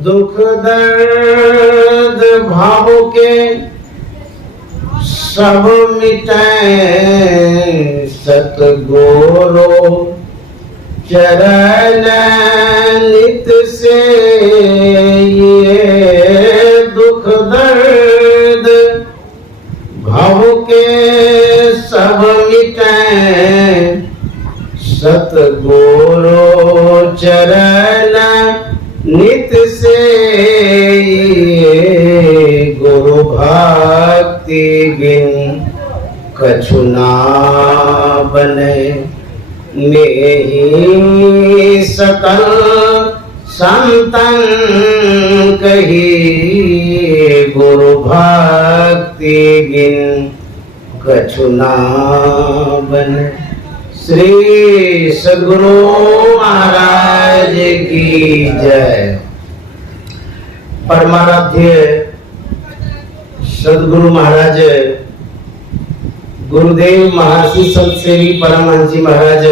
दुख दर्द भाव के सब मिटाए सतगुरु चरण नित से। ये दुख दर्द भाव के सब मिटाए सतगुरु चरण नित से। गुरु भक्ति बिन कछु ना बने नेहि सकल संतन कही। गुरु भक्ति बिन कछु ना बने। श्री सद्गुरु महाराज की जय। परमाराध्य सद्गुरु महाराज गुरुदेव महर्षि संत सेवी परमहंस जी महाराज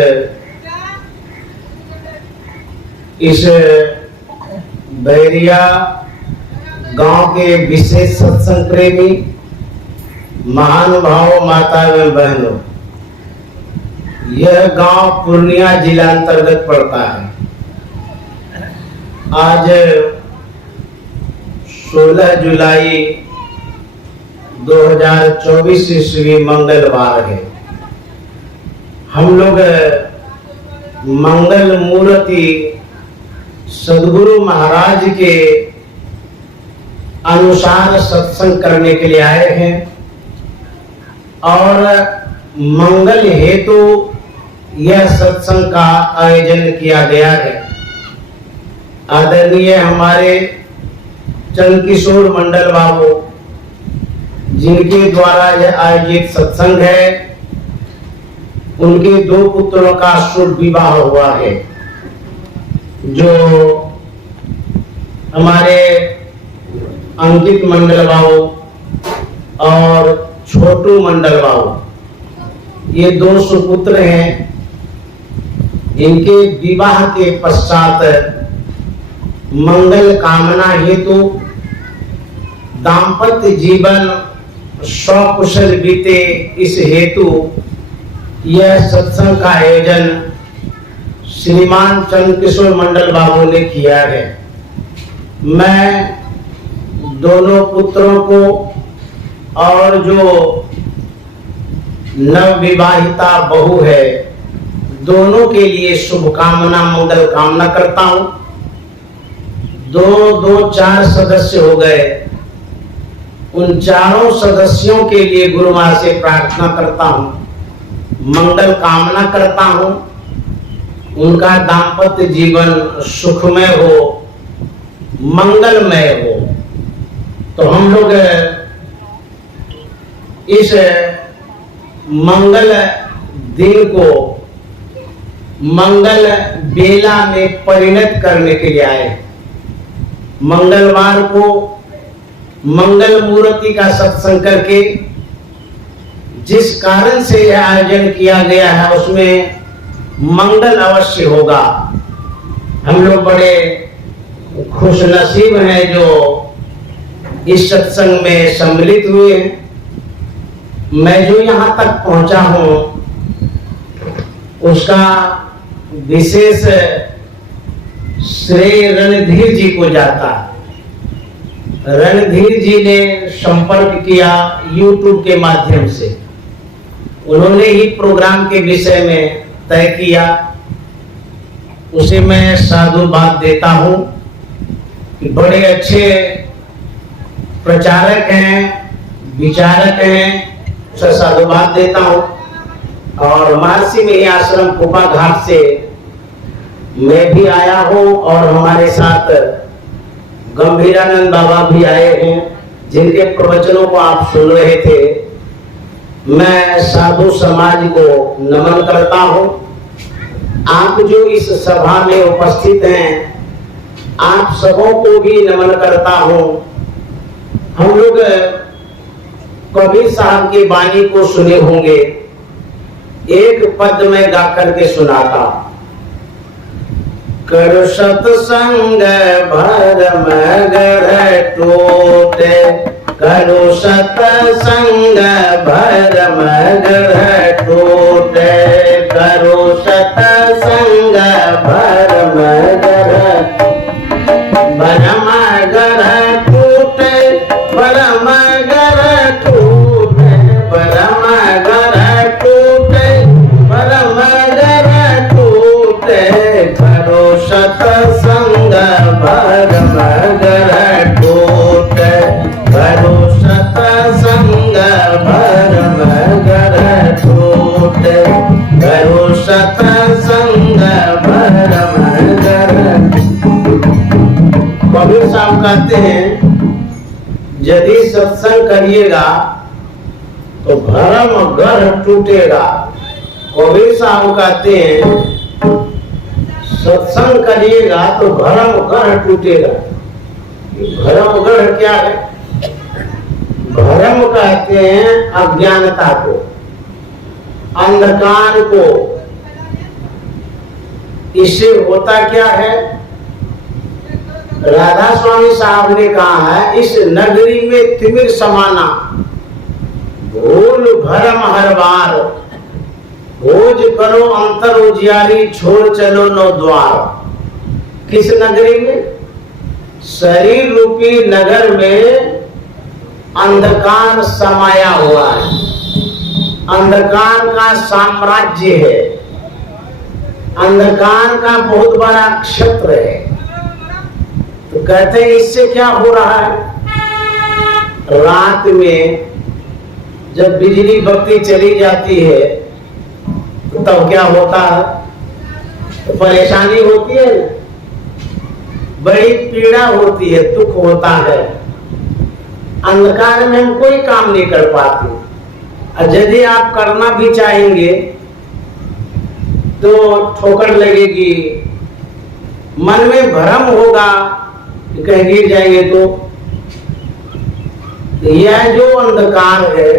इस बैरिया गांव के विशेष सत्संग प्रेमी महानुभाव माता एवं बहनों, यह गांव पूर्णिया जिला अंतर्गत पड़ता है। आज 16 जुलाई 2024 ईस्वी मंगलवार है। हम लोग मंगल मूर्ति सद्गुरु महाराज के अनुसार सत्संग करने के लिए आए हैं और मंगल हेतु यह सत्संग का आयोजन किया गया है। आदरणीय हमारे चंद्रकिशोर मंडल बाबू जिनके द्वारा यह आयोजित सत्संग है, उनके 2 पुत्रों का शुभ विवाह हुआ है। जो हमारे अंकित मंडल बाबू और छोटू मंडल बाबू, ये 2 सुपुत्र हैं। इनके विवाह के पश्चात मंगल कामना हेतु दाम्पत्य जीवन सकुशल बीते, इस हेतु यह सत्संग का आयोजन श्रीमान चंद्रकिशोर मंडल बाबू ने किया है। मैं दोनों पुत्रों को और जो नवविवाहिता बहू है, दोनों के लिए शुभकामना मंगल कामना करता हूं। 4 सदस्य हो गए। उन चारों सदस्यों के लिए गुरु मां से प्रार्थना करता हूं, मंगल कामना करता हूं, उनका दाम्पत्य जीवन सुखमय हो, मंगलमय हो। तो हम लोग इस मंगल दिन को मंगल बेला में परिणत करने के लिए आए। मंगलवार को मंगल मूर्ति का सत्संग करके जिस कारण से यह आयोजन किया गया है उसमें मंगल अवश्य होगा। हम लोग बड़े खुश नसीब हैं जो इस सत्संग में सम्मिलित हुए। मैं जो यहाँ तक पहुंचा हूँ उसका विशेष श्रेय रणधीर जी को जाता। रणधीर जी ने संपर्क किया YouTube के माध्यम से। उन्होंने ही प्रोग्राम के विषय में तय किया। उसे मैं साधुवाद देता हूं कि बड़े अच्छे प्रचारक हैं, विचारक हैं, उसे साधुवाद देता हूं। और महर्षि में आश्रम कुपा घाट से मैं भी आया हूं और हमारे साथ गंभीरानंद बाबा भी आए हैं, जिनके प्रवचनों को आप सुन रहे थे। मैं साधु समाज को नमन करता हूं। आप जो इस सभा में उपस्थित हैं, आप सबों को भी नमन करता हूं। हम लोग कबीर साहब की वाणी को सुने होंगे। एक पद में गा करके सुनाता। करो सत्संग भरम घर टूटे, करो सत्संग भरम घर टूटे, करो सत्संग भरम घर, भरम घर टूटे, भरम घर टूटे, भरम घर टूटे, भरम घर टूटे, करो सत्संग भरम घर टूटे, करो सत्संग भरम घर टूटे, करो सत्संग भरम घर। कबीर साहब कहते हैं यदि सत्संग करिएगा तो भरम घर टूटेगा। कबीर साहब कहते हैं सत्संग करिएगा तो भरम घर टूटेगा। भरम घर क्या है? भरम कहते हैं अज्ञानता को, अंधकार को। इससे होता क्या है? राधा स्वामी साहब ने कहा है इस नगरी में तिमिर समाना, भूल भरम हर बार, खोज करो अंतर उजियारी, छोड़ चलो नो द्वार। किस नगरी में? शरीर रूपी नगर में अंधकार समाया हुआ है, अंधकार का साम्राज्य है, अंधकार का बहुत बड़ा क्षेत्र है। तो कहते हैं इससे क्या हो रहा है? रात में जब बिजली बत्ती चली जाती है तो तब क्या होता है? तो परेशानी होती है, बड़ी पीड़ा होती है, दुख होता है। अंधकार में हम कोई काम नहीं कर पाते, और यदि आप करना भी चाहेंगे तो ठोकर लगेगी, मन में भ्रम होगा कि कहीं गिर जाएंगे तो। यह जो अंधकार है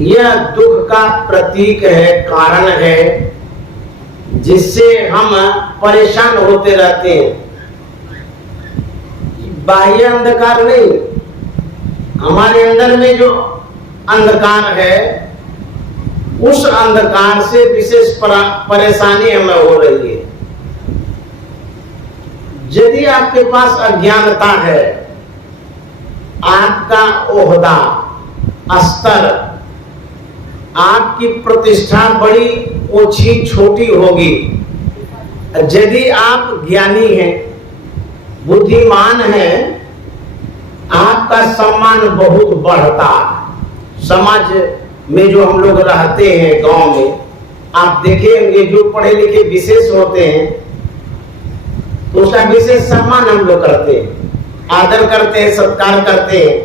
यह दुख का प्रतीक है, कारण है, जिससे हम परेशान होते रहते हैं। बाह्य अंधकार नहीं, हमारे अंदर में जो अंधकार है उस अंधकार से विशेष परेशानी हमें हो रही है। यदि आपके पास अज्ञानता है, आपका ओहदा, स्तर, आपकी प्रतिष्ठा बड़ी ऊंची छोटी होगी। यदि आप ज्ञानी हैं, बुद्धिमान हैं, आपका सम्मान बहुत बढ़ता है। समाज में जो हम लोग रहते हैं गांव में, आप देखेंगे जो पढ़े लिखे विशेष होते हैं तो उसका विशेष सम्मान हम लोग करते हैं, आदर करते हैं, सत्कार करते हैं।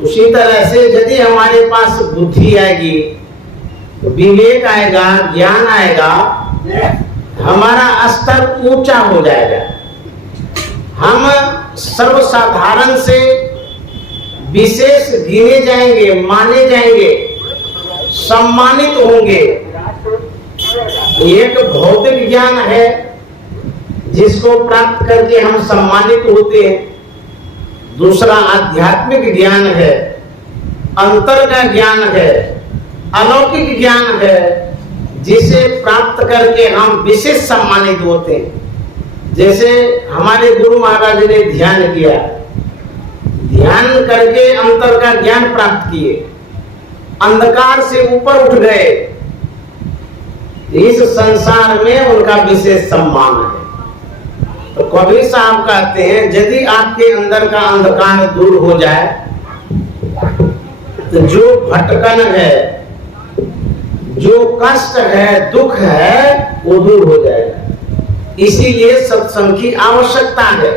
उसी तरह से यदि हमारे पास बुद्धि आएगी, विवेक आएगा, ज्ञान आएगा, हमारा स्तर ऊंचा हो जाएगा। हम सर्वसाधारण से विशेष गिने जाएंगे, माने जाएंगे, सम्मानित होंगे। एक भौतिक ज्ञान है जिसको प्राप्त करके हम सम्मानित होते हैं, दूसरा आध्यात्मिक ज्ञान है, अंतर का ज्ञान है, अलौकिक ज्ञान है, जिसे प्राप्त करके हम विशेष सम्मानित होते हैं। जैसे हमारे गुरु महाराज ने ध्यान किया, ध्यान करके अंतर का ज्ञान प्राप्त किए, अंधकार से ऊपर उठ गए, इस संसार में उनका विशेष सम्मान है। तो कबीर साहब कहते हैं यदि आपके अंदर का अंधकार दूर हो जाए तो जो भटकन है, जो कष्ट है, दुख है, वो दूर हो जाएगा। इसीलिए सत्संग की आवश्यकता है।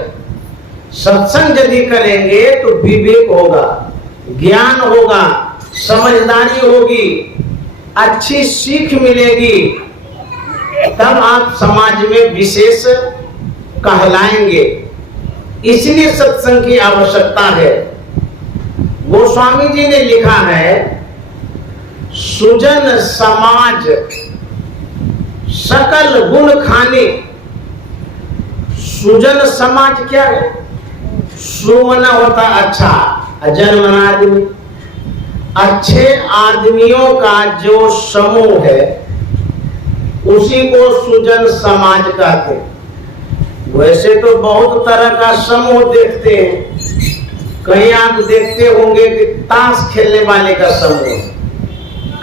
सत्संग यदि करेंगे तो विवेक होगा, ज्ञान होगा, समझदारी होगी, अच्छी सीख मिलेगी, तब आप समाज में विशेष कहलाएंगे। इसलिए सत्संग की आवश्यकता है। गोस्वामी जी ने लिखा है, सुजन समाज सकल गुण खाने। सुजन समाज क्या है? सुमना होता अच्छा, जनमना आदमी। अच्छे आदमियों का जो समूह है उसी को सुजन समाज कहते हैं। वैसे तो बहुत तरह का समूह देखते हैं। कहीं आप देखते होंगे कि ताश खेलने वाले का समूह है,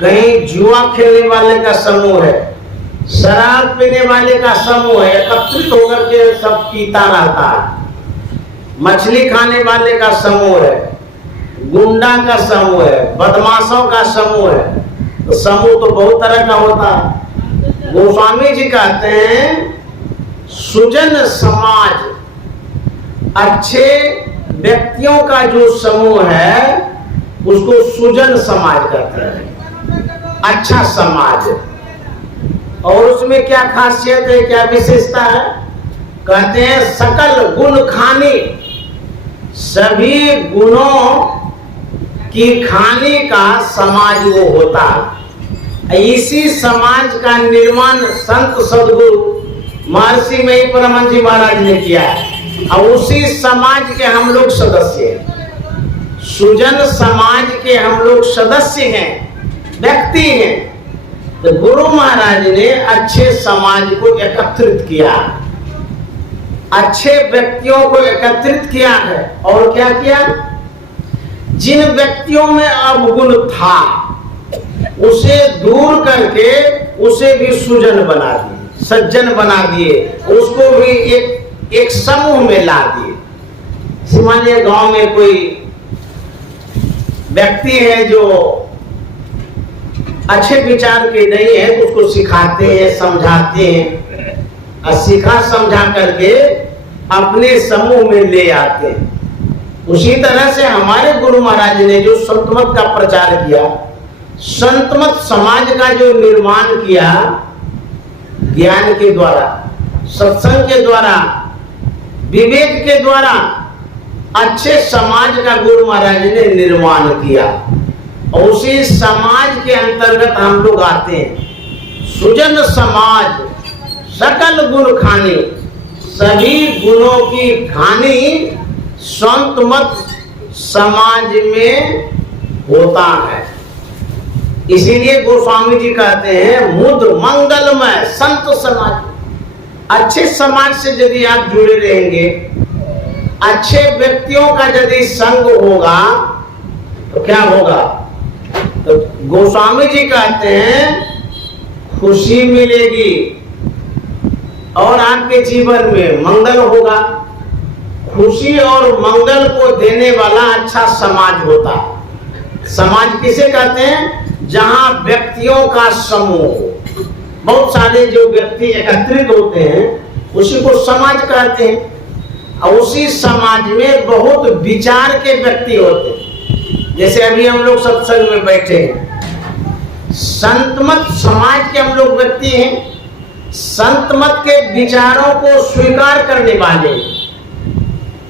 कहीं जुआ खेलने वाले का समूह है, शराब पीने वाले का समूह है, एकत्रित होकर के सब पीता रहता है। मछली खाने वाले का समूह है, गुंडा का समूह है, बदमाशों का समूह है। तो समूह तो बहुत तरह का होता है। गोस्वामी जी कहते हैं सुजन समाज, अच्छे व्यक्तियों का जो समूह है उसको सुजन समाज कहते हैं, अच्छा समाज। और उसमें क्या खासियत है, क्या विशेषता है? कहते हैं सकल गुण खानी, सभी गुणों की खाने का समाज वो होता है। इसी समाज का निर्माण संत सदगुरु महर्षि मई परमहंस जी महाराज ने किया है और उसी समाज के हम लोग सदस्य हैं। सुजन समाज के हम लोग सदस्य हैं, व्यक्ति हैं। तो गुरु महाराज ने अच्छे समाज को एकत्रित किया, अच्छे व्यक्तियों को एकत्रित किया है। और क्या किया? जिन व्यक्तियों में अवगुण था उसे दूर करके उसे भी सुजन बना दिए, सज्जन बना दिए, उसको भी एक समूह में ला दिए। मानिए गांव में कोई व्यक्ति है जो अच्छे विचार के नहीं है तो उसको सिखाते हैं, समझाते हैं और सिखा समझा करके अपने समूह में ले आते हैं। उसी तरह से हमारे गुरु महाराज ने जो संतमत का प्रचार किया, संतमत समाज का जो निर्माण किया, ज्ञान के द्वारा, सत्संग के द्वारा, विवेक के द्वारा अच्छे समाज का गुरु महाराज ने निर्माण किया। और उसी समाज के अंतर्गत हम लोग आते हैं। सुजन समाज, सकल गुण खानी, सभी गुणों की खानी संतमत समाज में होता है। इसीलिए गोस्वामी जी कहते हैं मुद मंगलमय संत समाज। अच्छे समाज से यदि आप जुड़े रहेंगे, अच्छे व्यक्तियों का यदि संग होगा तो क्या होगा? तो गोस्वामी जी कहते हैं खुशी मिलेगी और आपके जीवन में मंगल होगा। खुशी और मंगल को देने वाला अच्छा समाज होता है। समाज किसे कहते हैं? जहां व्यक्तियों का समूह, बहुत सारे जो व्यक्ति एकत्रित होते हैं उसी को समाज कहते हैं। और उसी समाज में बहुत विचार के व्यक्ति होते हैं। जैसे अभी हम लोग सत्संग में बैठे हैं, संतमत समाज के हम लोग व्यक्ति हैं, संतमत के विचारों को स्वीकार करने वाले,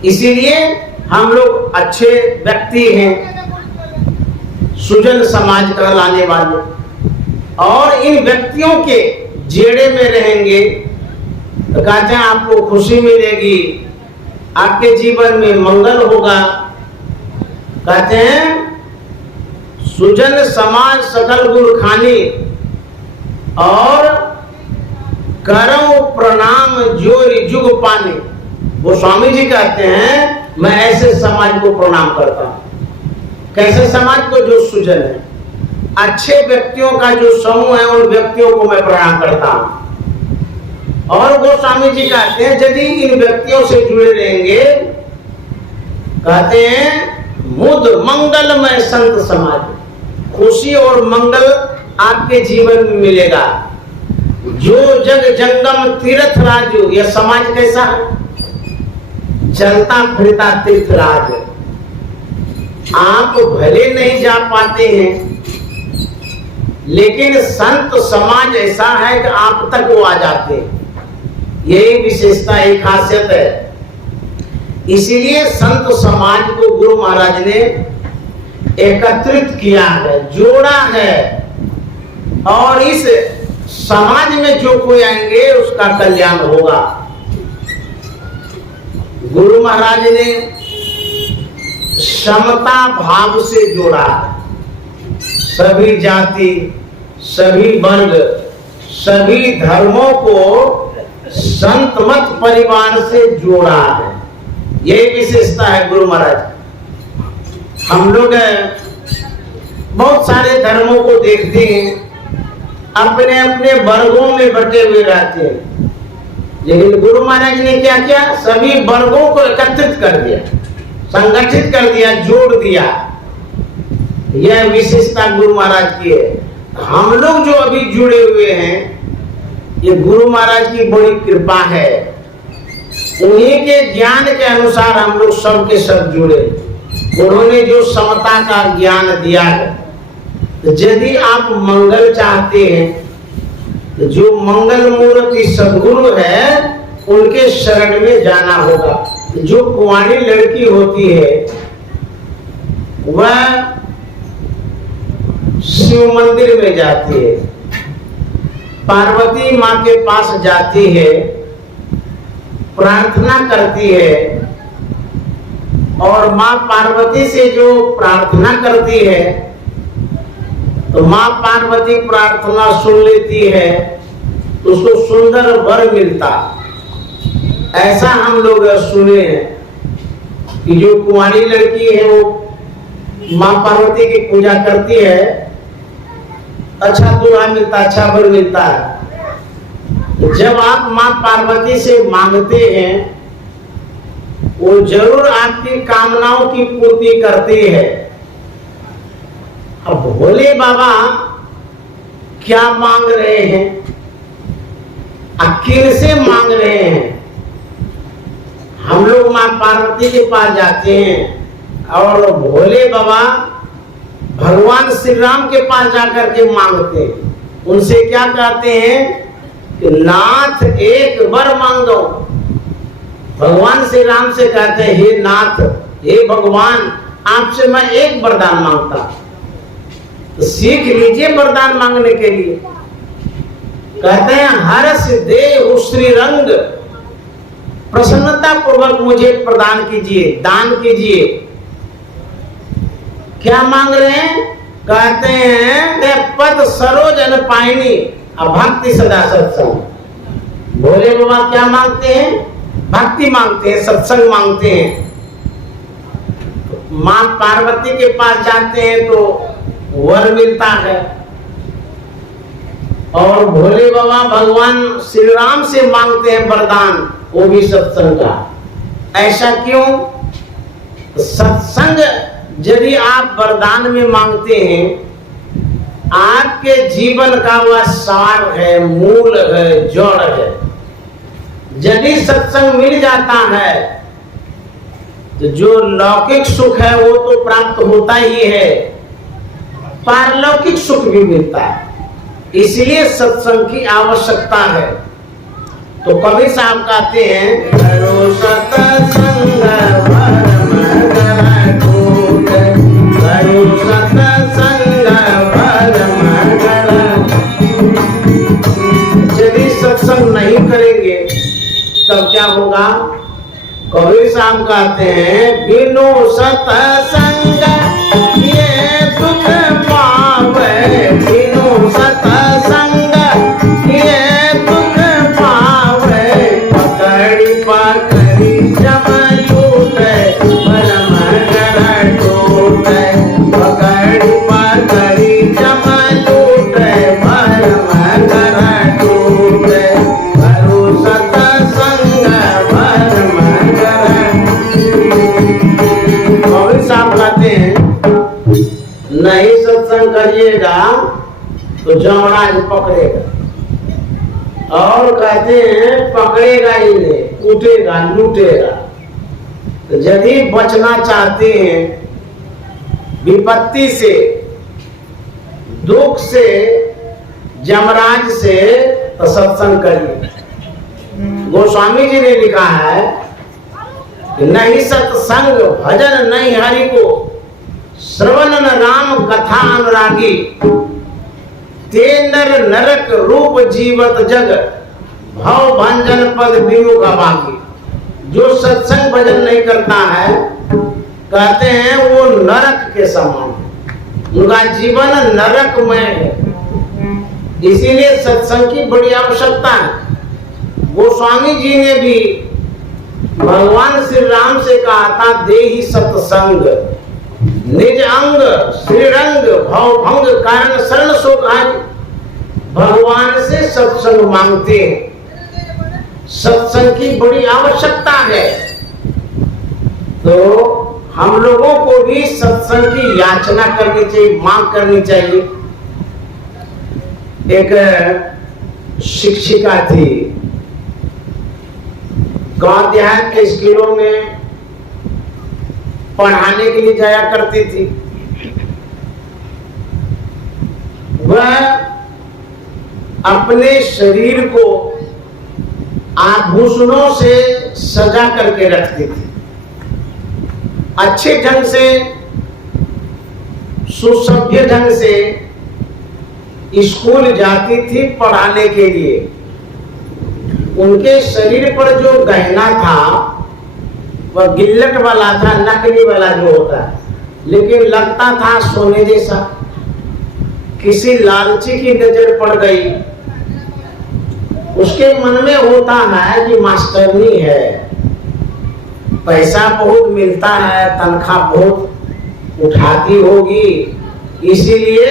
इसीलिए हम लोग अच्छे व्यक्ति हैं, सुजन समाज कहलाने वाले। और इन व्यक्तियों के जेड़े में रहेंगे तो कहते हैं आपको खुशी मिलेगी, आपके जीवन में मंगल होगा। कहते हैं सुजन समाज सकल गुण खानी और करो प्रणाम जोरी जुग पानी। वो स्वामी जी कहते हैं मैं ऐसे समाज को प्रणाम करता हूं। कैसे समाज को? जो सुजन है, अच्छे व्यक्तियों का जो समूह है, उन व्यक्तियों को मैं प्रणाम करता हूं। और गोस्वामी जी कहते हैं यदि इन व्यक्तियों से जुड़े रहेंगे, कहते हैं मुद मंगलमय संत समाज, खुशी और मंगल आपके जीवन में मिलेगा। जो जग जंगम तीर्थ राजू, यह समाज कैसा है? चलता फिरता तीर्थराज। आप भले नहीं जा पाते हैं लेकिन संत समाज ऐसा है कि आप तक वो आ जाते हैं। यही विशेषता, एक खासियत है। इसीलिए संत समाज को गुरु महाराज ने एकत्रित किया है, जोड़ा है। और इस समाज में जो कोई आएंगे उसका कल्याण होगा। गुरु महाराज ने समता भाव से जोड़ा, सभी जाति, सभी वर्ग, सभी धर्मों को संत मत परिवार से जोड़ा है। यही विशेषता है गुरु महाराज। हम लोग बहुत सारे धर्मों को देखते हैं, अपने अपने वर्गों में बटे हुए रहते हैं, लेकिन गुरु महाराज ने क्या किया, सभी वर्गों को एकत्रित कर दिया, संगठित कर दिया, जोड़ दिया। यह विशेषता गुरु महाराज की है। हम लोग जो अभी जुड़े हुए हैं, ये गुरु महाराज की बड़ी कृपा है। उन्हीं के ज्ञान के अनुसार हम लोग सब के सब जुड़े। उन्होंने जो समता का ज्ञान दिया है, तो यदि आप मंगल चाहते हैं, तो जो मंगल मूर्ति सद्गुरु है उनके शरण में जाना होगा। जो कुंवारी लड़की होती है वह शिव मंदिर में जाती है, पार्वती माँ के पास जाती है, प्रार्थना करती है, और माँ पार्वती से जो प्रार्थना करती है तो माँ पार्वती प्रार्थना सुन लेती है, तो उसको सुंदर वर मिलता। ऐसा हम लोग सुने हैं कि जो कुंवारी लड़की है वो माँ पार्वती की पूजा करती है, अच्छा दूल्हा मिलता, अच्छा वर मिलता है। जब आप माँ पार्वती से मांगते हैं, वो जरूर आपकी कामनाओं की पूर्ति करती है। अब भोले बाबा क्या मांग रहे हैं, किन से मांग रहे हैं? हम लोग माँ पार्वती के पास जाते हैं और भोले बाबा भगवान श्री राम के पास जाकर के मांगते हैं। उनसे क्या कहते हैं कि नाथ एक वर मांगो। भगवान श्री राम से कहते हैं, हे नाथ, हे भगवान, आपसे मैं एक वरदान मांगता, तो सीख लीजिए वरदान मांगने के लिए। कहते हैं, हर्ष देहु श्री रंग, प्रसन्नता पूर्वक मुझे प्रदान कीजिए, दान कीजिए। क्या मांग रहे हैं? कहते हैं, पद सरोजन पाइनी भक्ति सदा सत्संग। भोले बाबा क्या मांगते हैं? भक्ति मांगते हैं, सत्संग मांगते हैं। माँ पार्वती के पास जाते हैं तो वर मिलता है, और भोले बाबा भगवान श्री राम से मांगते हैं वरदान, वो भी सत्संग का। ऐसा क्यों? सत्संग यदि आप वरदान में मांगते हैं, आपके जीवन का वह सार है, मूल है, जड़ है। यदि सत्संग मिल जाता है तो जो लौकिक सुख है वो तो प्राप्त होता ही है, पारलौकिक सुख भी मिलता है। इसलिए सत्संग की आवश्यकता है। तो कबीर साहब कहते हैं, करो सत्संग परम करो सत्संग परम। यदि सत्संग नहीं करेंगे तब क्या होगा? कबीर साहब कहते हैं, बिनु सत्संग ये दुख पावे, बिनु सत्संग ये दुख पावे। पकड़ी पकड़ी जब लूटे परम घर टूटे, पकड़ी पकड़ी जब लूटे परम घर टूटे। करो सत्संग परम घर। कबीर साहब कहते हैं, नहीं सत्संग करिएगा तो जमराज पकड़ेगा, और कहते हैं पकड़ेगा ही नहीं, कूटेगा, लूटेगा। तो यदि बचना चाहते हैं विपत्ति से, दुख से, जमराज से, तो सत्संग करिए। गोस्वामी जी ने लिखा है कि नहीं सत्संग भजन नहीं हरि को, श्रवण राम कथा अनुरागी। ते नर नरक रूप जीवत जग, भव भंजन पद विमुख बाकी। जो सत्संग भजन नहीं करता है, कहते हैं वो नरक के समान, उनका जीवन नरक में है। इसीलिए सत्संग की बड़ी आवश्यकता है। गोस्वामी जी ने भी भगवान श्री राम से कहा था, देहि सत्संग निज अंग श्रीरंग भव भंग कारण शरण सोधाई। भगवान से सत्संग मांगते हैं, सत्संग की बड़ी आवश्यकता है। तो हम लोगों को भी सत्संग की याचना करनी चाहिए, मांग करनी चाहिए। एक शिक्षिका थी, गांव देहात के स्कूलों में पढ़ाने के लिए जाया करती थी। वह अपने शरीर को आभूषणों से सजा करके रखती थी, अच्छे ढंग से सुसभ्य ढंग से स्कूल जाती थी पढ़ाने के लिए। उनके शरीर पर जो गहना था वह गिल्लट वाला था, नकली वाला जो होता है, लेकिन लगता था सोने जैसा। किसी लालची की नजर पड़ गई, उसके मन में होता है कि मास्टरनी है, पैसा बहुत मिलता है, तनख्वाह बहुत उठाती होगी, इसीलिए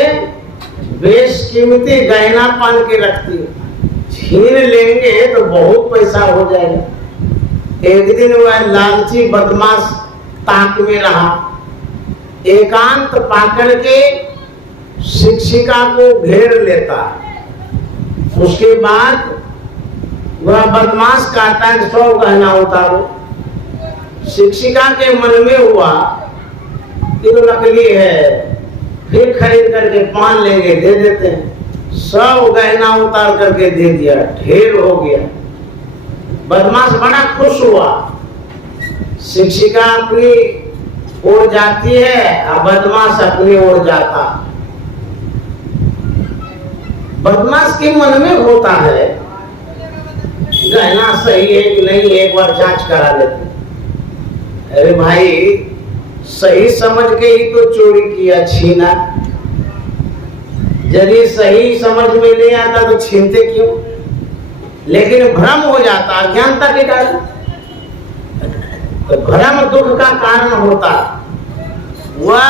बेशकीमती गहना पहन के रखती है, छीन लेंगे तो बहुत पैसा हो जाएगा। एक दिन वह लालची बदमाश ताक में रहा, एकांत पाकर के शिक्षिका को घेर लेता। उसके बाद वह बदमाश कहता है कि 100 गहना उतारो। शिक्षिका के मन में हुआ कि तो नकली है, फिर खरीद करके 5 लेंगे, दे देते हैं। 100 गहना उतार करके दे दिया, ढेर हो गया। बदमाश बड़ा खुश हुआ। शिक्षिका अपनी ओर जाती है और बदमाश अपनी ओर जाता। बदमाश के मन में होता है गहना सही है कि नहीं, एक बार जांच करा लेते। अरे भाई, सही समझ के ही तो चोरी किया, छीना। यदि सही समझ में नहीं आता तो छीनते क्यों? लेकिन भ्रम हो जाता, अज्ञानता के कारण। तो भ्रम दुख का कारण होता। वह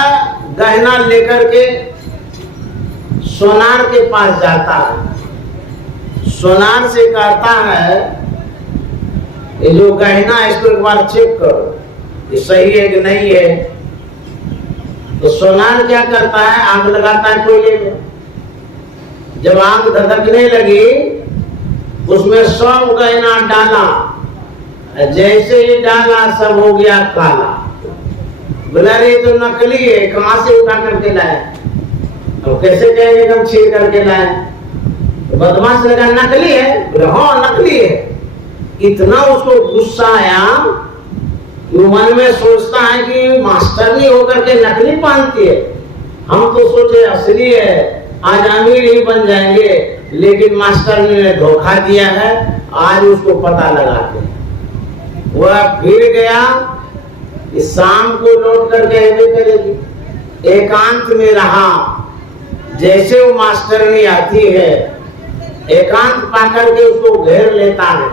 गहना लेकर के सोनार के पास जाता है, सोनार से कहता है ये जो गहना है इसको एक बार चेक करो, ये सही है कि नहीं है। तो सोनार क्या करता है, आग लगाता है कोयले में। जब आग धधकने लगी, उसमें 100 गहना डाला, जैसे ही डाला सब हो गया काला। बोला रे तो नकली है, कहां से उठा करके लाए? तो कैसे कहेंगे हम छीन करके लाए? तो बदमाश लगा नकली है, बोले हाँ नकली है। इतना उसको गुस्सा आया, मन में सोचता है कि मास्टरनी होकर के नकली पहनती है, हम तो सोचे असली है, आज अमीर ही बन जाएंगे, लेकिन मास्टरनी ने धोखा दिया है। आज उसको पता लगाते हैं। वह फिर गया, इस शाम को लौट करके ऐसे करेगी। एकांत में रहा, जैसे वो मास्टरनी आती है, एकांत पाकर के उसको घेर लेता है।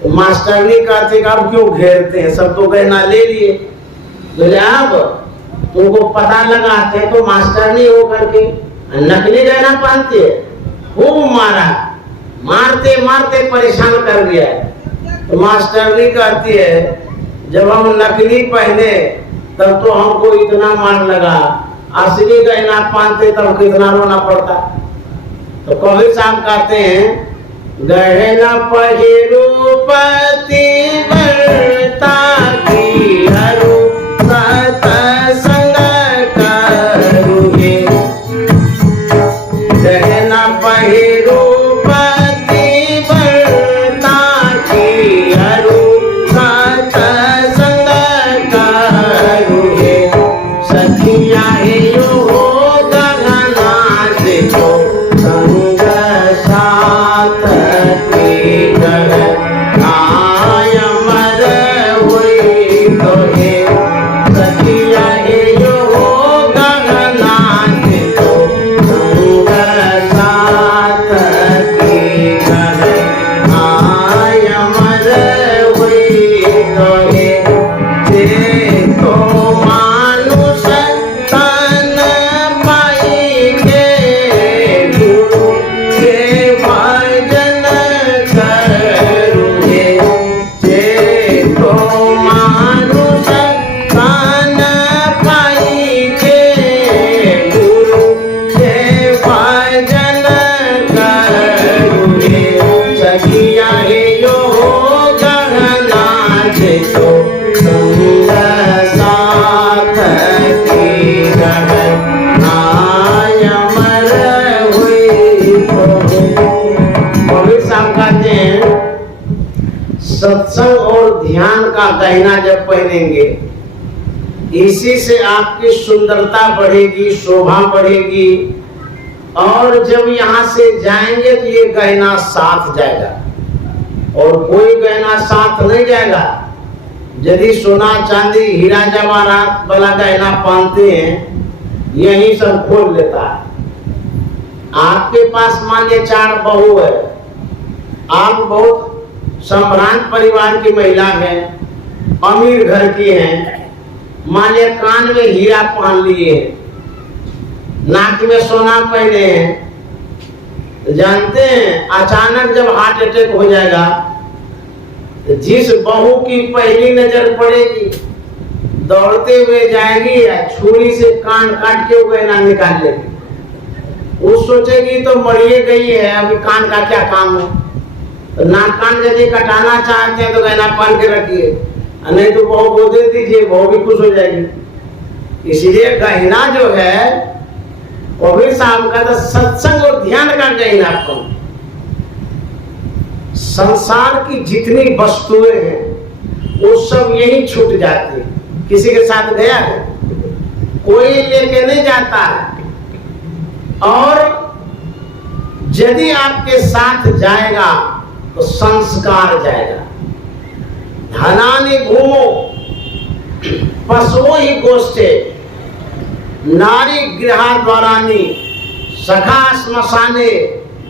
तो मास्टरनी कहते अब क्यों घेरते हैं, सब तो गहना ले लिए। बोले अब तुमको पता लगाते तो मास्टरनी हो करके नकली गहना पहनती है। खूब मारा, मारते मारते परेशान कर दिया। तो मास्टरनी कहती है जब हम नकली पहने तब तो हमको इतना मार लगा, असली गहना पहनते तब कितना रोना पड़ता। तो कबीर साहब कहते हैं गहना पहिरू पतिव्रता की हरु सत्संग करुहे। गहना पहिरू पतिव्रता की हरु सत्संग करुहे। सखिया यो गहना से तो रहे जे तो मानुष तन पाई के गुरु के भजन करुहे जे तो मानुष तन पाई के गुरु के भजन करुहे सखिया हे यो गहना जे तो संग साथ की रह नाय अमर हुई कबीर साहब कहते हैं सत्संग और ध्यान का गहना जब पहनेंगे इसी से आपकी सुंदरता बढ़ेगी, शोभा बढ़ेगी और जब यहाँ से जाएंगे तो ये गहना साथ जाएगा और कोई गहना साथ नहीं जाएगा। यदि सोना चांदी हीरा जवाहरात वाला गहना पहनते हैं यही सब खोल लेता है। आपके पास मान लीजिए 4 बहू है, आप बहुत सम्भ्रांत परिवार की महिला हैं, अमीर घर की हैं, मान लीजिए कान में हीरा पहन लिए हैं, नाक में सोना पहने हैं, तो जानते हैं अचानक जब हार्ट अटैक हो जाएगा तो जिस बहू की पहली नजर पड़ेगी दौड़ते हुए जाएगी या छुरी से कान काट के वो गहना निकाल लेगी। वो सोचेगी तो मरिए गई है, अभी कान का क्या काम है। तो नाक कान यदि कटाना चाहते हैं तो गहना पहन के रखिए, नहीं तो बहू को दे दीजिए, बहू भी खुश हो जाएगी। इसलिए गहना जो है कबीर साहब का तो सत्संग और ध्यान का गहना आपको। संसार की जितनी वस्तुएं हैं वो सब यही छूट जाती है। किसी के साथ गया है कोई लेके नहीं जाता है, और यदि आपके साथ जाएगा तो संस्कार जाएगा। धनानि घूमो पशुओं ही गोष्ठे नारी गृहाद्वारानि सखा श्मशाने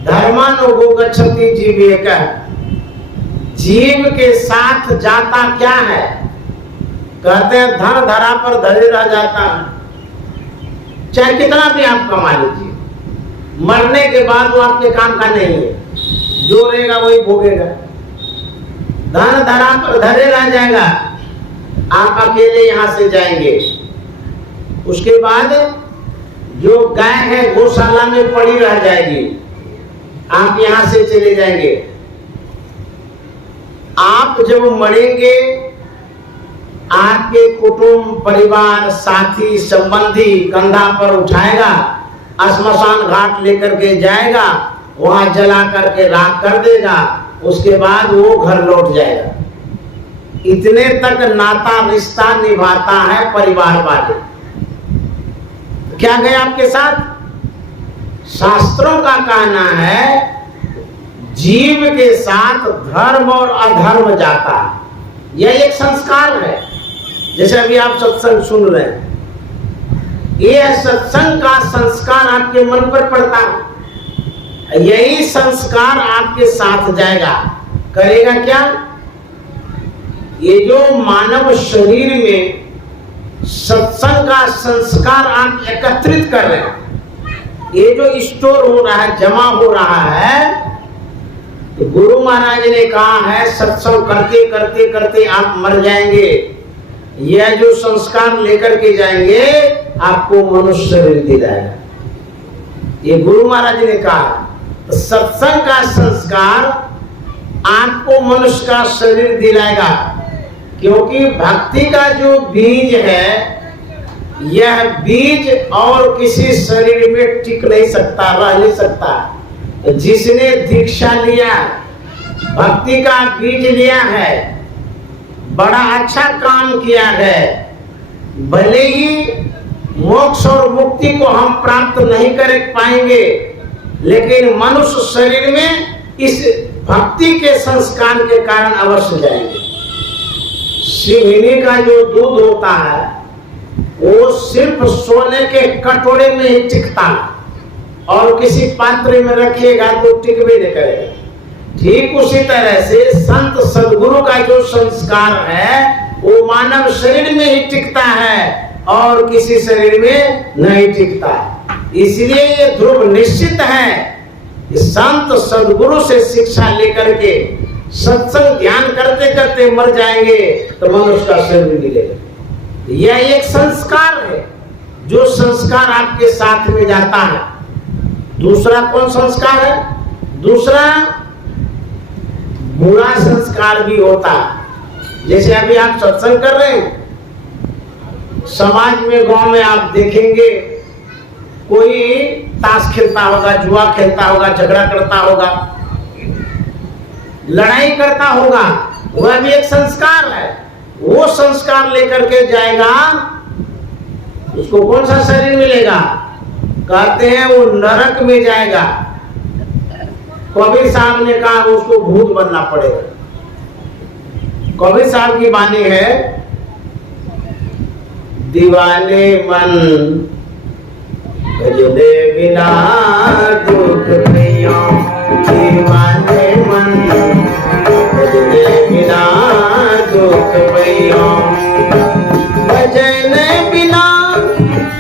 धर्मानुगो गच्छति जीवेकः। जीव के साथ जाता क्या है? कहते हैं धन धरा पर धरे रह जाता है। चाहे कितना भी आप कमा लीजिए, मरने के बाद वो आपके काम का नहीं है, जो रहेगा वही भोगेगा। धन धरा पर धरे रह जाएगा, आप अकेले यहाँ से जाएंगे। उसके बाद जो गाय है गौशाला में पड़ी रह जाएगी, आप यहां से चले जाएंगे। आप जब मरेंगे आपके कुटुंब परिवार साथी संबंधी कंधा पर उठाएगा, श्मशान घाट लेकर के जाएगा, वहां जला करके राख कर देगा, उसके बाद वो घर लौट जाएगा। इतने तक नाता रिश्ता निभाता है परिवार वाले। क्या गए आपके साथ? शास्त्रों का कहना है जीव के साथ धर्म और अधर्म जाता है। यह एक संस्कार है। जैसे अभी आप सत्संग सुन रहे हैं, यह सत्संग का संस्कार आपके मन पर पड़ता है, यही संस्कार आपके साथ जाएगा। करेगा क्या? ये जो मानव शरीर में सत्संग का संस्कार आप एकत्रित कर रहे हैं, ये जो स्टोर हो रहा है, जमा हो रहा है, तो गुरु महाराज ने कहा है सत्संग करते करते करते आप मर जाएंगे। यह जो संस्कार लेकर के जाएंगे आपको मनुष्य शरीर दिलाएगा, ये गुरु महाराज ने कहा। तो सत्संग का संस्कार आपको मनुष्य का शरीर दिलाएगा, क्योंकि भक्ति का जो बीज है यह बीज और किसी शरीर में टिक नहीं सकता, रह नहीं सकता। जिसने दीक्षा लिया, भक्ति का बीज लिया है, बड़ा अच्छा काम किया है, भले ही मोक्ष और मुक्ति को हम प्राप्त नहीं कर पाएंगे, लेकिन मनुष्य शरीर में इस भक्ति के संस्कार के कारण अवश्य जाएंगे। सिंहिनी का जो दूध होता है वो सिर्फ सोने के कटोरे में ही टिकता है, और किसी पात्र में रखिएगा तो टिक भी नहीं करेगा। ठीक उसी तरह से संत सद्गुरु का जो संस्कार है वो मानव शरीर में ही टिकता है और किसी शरीर में नहीं टिकता। इसलिए ये ध्रुव निश्चित है, संत सद्गुरु से शिक्षा लेकर के सत्संग ध्यान करते करते मर जाएंगे तो मनुष्य का शरीर मिलेगा। यह एक संस्कार है, जो संस्कार आपके साथ में जाता है। दूसरा कौन संस्कार है? दूसरा बुरा संस्कार भी होता है। जैसे अभी आप सत्संग कर रहे हैं, समाज में गांव में आप देखेंगे कोई ताश खेलता होगा, जुआ खेलता होगा, झगड़ा करता होगा, लड़ाई करता होगा, वह भी एक संस्कार है। वो संस्कार लेकर के जाएगा, उसको कौन सा शरीर मिलेगा? कहते हैं वो नरक में जाएगा। कबीर साहब ने कहा उसको भूत बनना पड़ेगा। कबीर साहब की वाणी है, दीवाने मन भजने बिना दुख नहीं, दीवाने मन भजने बिना दुख पैया, भजने बिना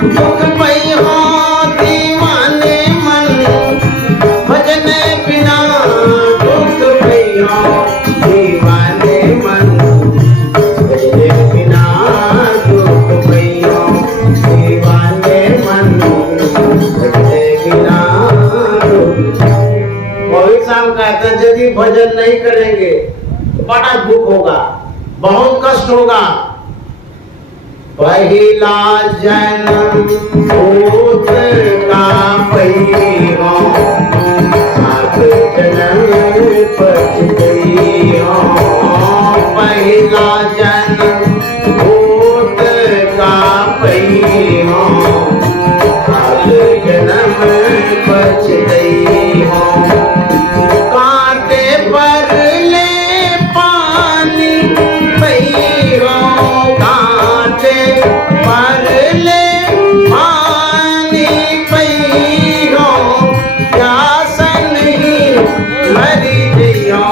दुख पैया, दीवाने मन भजने बिना दुख पैया, दीवाने मन भजने बिना दुख पैया, दीवाने मन भजने बिना दुख। कबीर साहब कहते हैं यदि भजन नहीं करेंगे तो बड़ा दुख होगा, बहुत कष्ट होगा। पहला जन्म भूत का पहिया, सात जन्म पछतैया, पहला जन्म भूत का पहिया, सात जन्म पछतैया, कांटे पर ले पानी पहिया, कांटे पर ले पानी पहिया, प्यास नहीं मरी जइयो,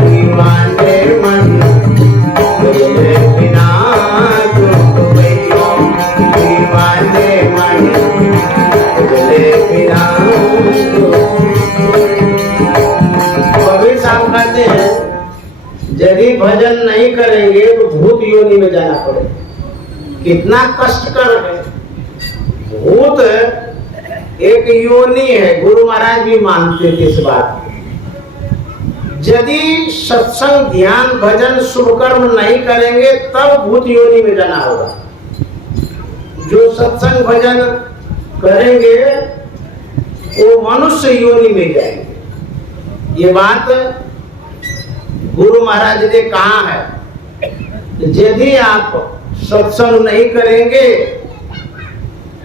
दीवाने मन भजने बिना दुख पैया, दीवाने मन भजने बिना दुख। कबीर साहब कहते हैं यदि भजन नहीं करेंगे तो भूत योनि में जाना पड़ेगा। कितना कष्टकर है। भूत एक योनि है, गुरु महाराज भी मानते थे इस बात को। यदि सत्संग ध्यान भजन शुभ कर्म नहीं करेंगे तब भूत योनि में जाना होगा। जो सत्संग भजन करेंगे वो मनुष्य योनि में जाएंगे। ये बात गुरु महाराज ने कहा है। यदि आप सत्संग नहीं करेंगे